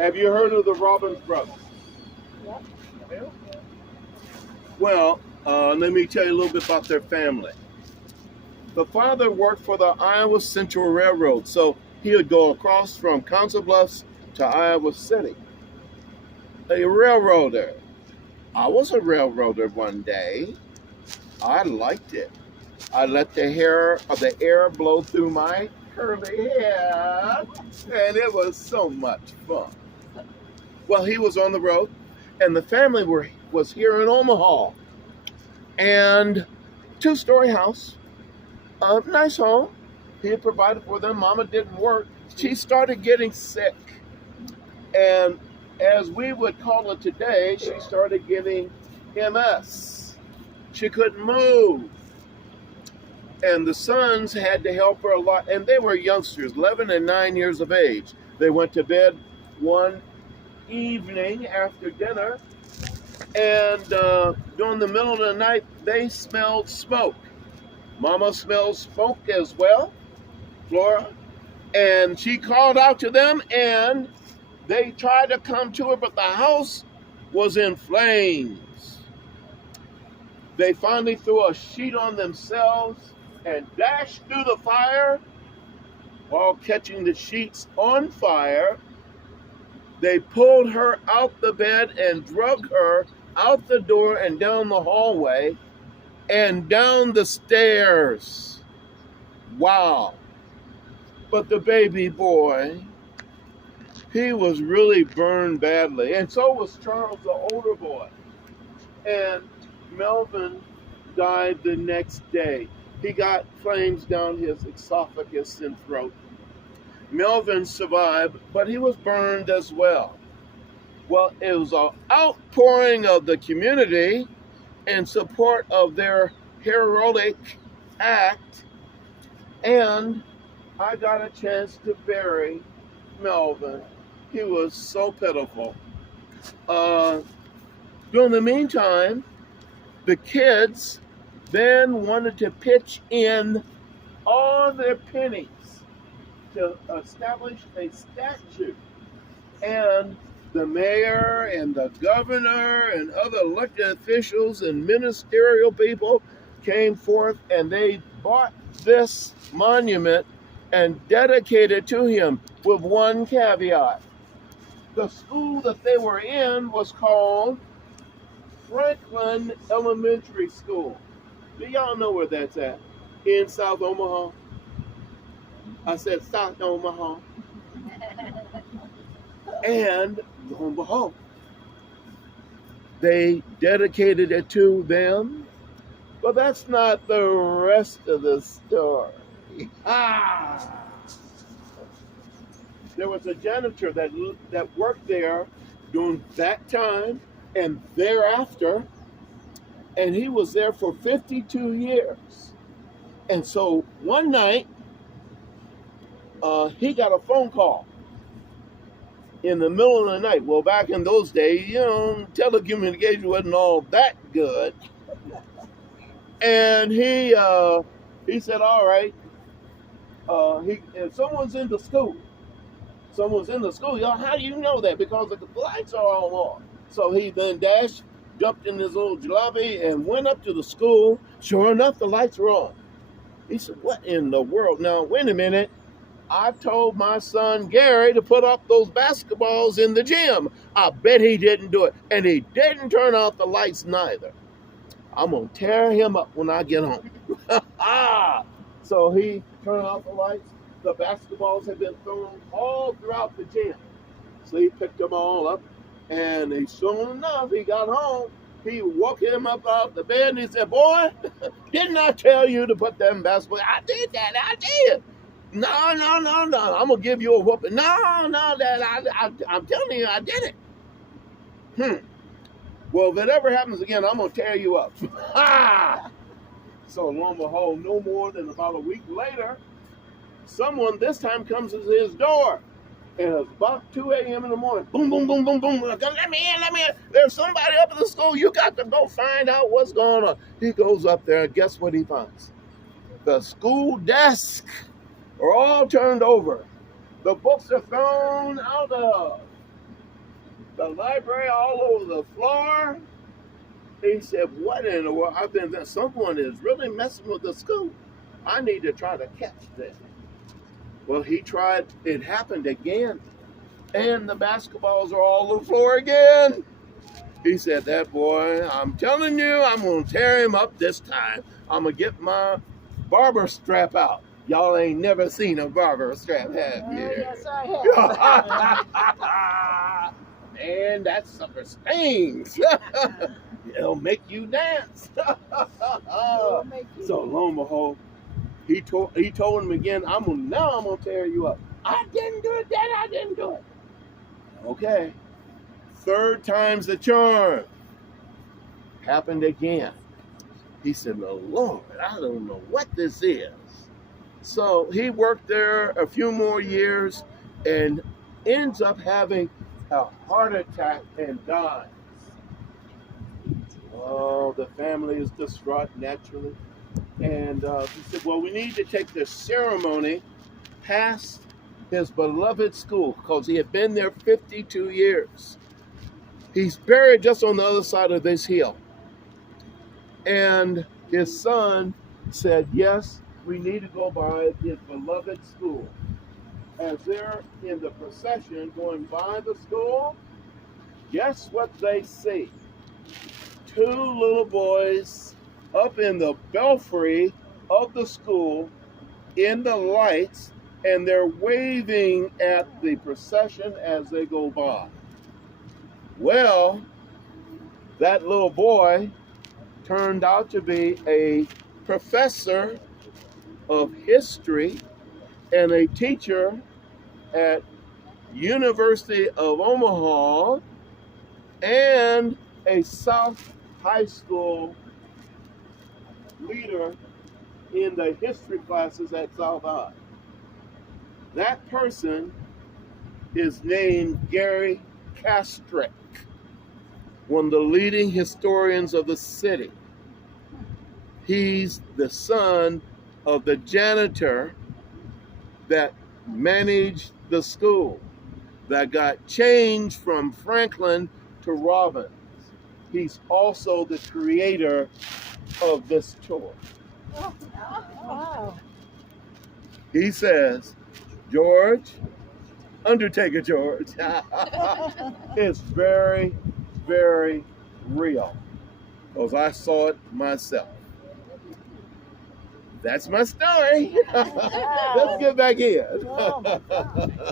Have you heard of the Robbins brothers? Yeah. Well, let me tell you a little bit about their family. The father worked for the Iowa Central Railroad, so he would go across from Council Bluffs to Iowa City. A railroader. I was a railroader one day. I liked it. I let the air blow through my curly hair, and it was so much fun. Well, he was on the road, and the family was here in Omaha, and two-story house, a nice home. He had provided for them. Mama didn't work. She started getting sick, and as we would call it today, she started getting MS. She couldn't move. And the sons had to help her a lot. And they were youngsters, 11 and 9 years of age. They went to bed one evening after dinner. And during the middle of the night, they smelled smoke. Mama smelled smoke as well, Flora. And she called out to them, and they tried to come to her, but the house was in flames. They finally threw a sheet on themselves and dashed through the fire. While catching the sheets on fire, they pulled her out the bed and drug her out the door and down the hallway and down the stairs. Wow. But the baby boy, he was really burned badly. And so was Charles, the older boy. And Melvin died the next day. He got flames down his esophagus and throat. Melvin survived, but he was burned as well. Well, it was an outpouring of the community in support of their heroic act, and I got a chance to bury Melvin. He was so pitiful. During the meantime, the kids then wanted to pitch in all their pennies to establish a statue. And the mayor and the governor and other elected officials and ministerial people came forth, and they bought this monument and dedicated to him with one caveat. The school that they were in was called Franklin Elementary School. Do y'all know where that's at? In South Omaha? I said South Omaha. And lo and behold, they dedicated it to them. But that's not the rest of the story. There was a janitor that worked there during that time and thereafter, and he was there for 52 years. And so one night, he got a phone call in the middle of the night. Well, back in those days, telecommunication wasn't all that good. And he said, all right, someone's in the school. Someone's in the school. Y'all, how do you know that? Because the lights are all on. So he then jumped in his little jalopy and went up to the school. Sure enough, the lights were on. He said, what in the world? Now, wait a minute. I told my son Gary to put up those basketballs in the gym. I bet he didn't do it. And he didn't turn off the lights neither. I'm going to tear him up when I get home. So he turned off the lights. The basketballs had been thrown all throughout the gym. So he picked them all up. And soon enough, he got home. He woke him up out the bed and he said, boy, didn't I tell you to put them basketballs? I did that. I did. No. I'm going to give you a whooping. No, Dad. I'm telling you, I did it. Well, if it ever happens again, I'm going to tear you up. So lo and behold, no more than about a week later, someone this time comes to his door. And it's about 2 a.m. in the morning. Boom, boom, boom, boom, boom. Let me in. There's somebody up in the school. You got to go find out what's going on. He goes up there, and guess what he finds? The school desk are all turned over. The books are thrown out of. the library all over the floor. He said, what in the world? I've been there. Someone is really messing with the school. I need to try to catch this. Well, he tried. It happened again. And the basketballs are all over the floor again. He said, that boy, I'm telling you, I'm going to tear him up this time. I'm going to get my barber strap out. Y'all ain't never seen a barber strap, have you? Yes, I have. And that sucker stings. It'll make you dance. So lo and behold, he told him again, now I'm gonna tear you up. I didn't do it, Dad, I didn't do it. Okay. Third time's the charm. Happened again. He said, no, Lord, I don't know what this is. So he worked there a few more years and ends up having a heart attack and dies. Oh, the family is distraught naturally. And he said, well, we need to take the ceremony past his beloved school because he had been there 52 years. He's buried just on the other side of this hill. And his son said, yes, we need to go by his beloved school. As they're in the procession going by the school, guess what they see? Two little boys up in the belfry of the school in the lights, and they're waving at the procession as they go by. Well, that little boy turned out to be a professor of history and a teacher at University of Omaha and a South High School leader in the history classes at South High. That person is named Gary Castrick, one of the leading historians of the city. He's the son of the janitor that managed the school, that got changed from Franklin to Robbins. He's also the creator of this tour. Oh, wow. He says, George, Undertaker George, it's very, very real because I saw it myself. That's my story. Let's get back in. Oh, my God.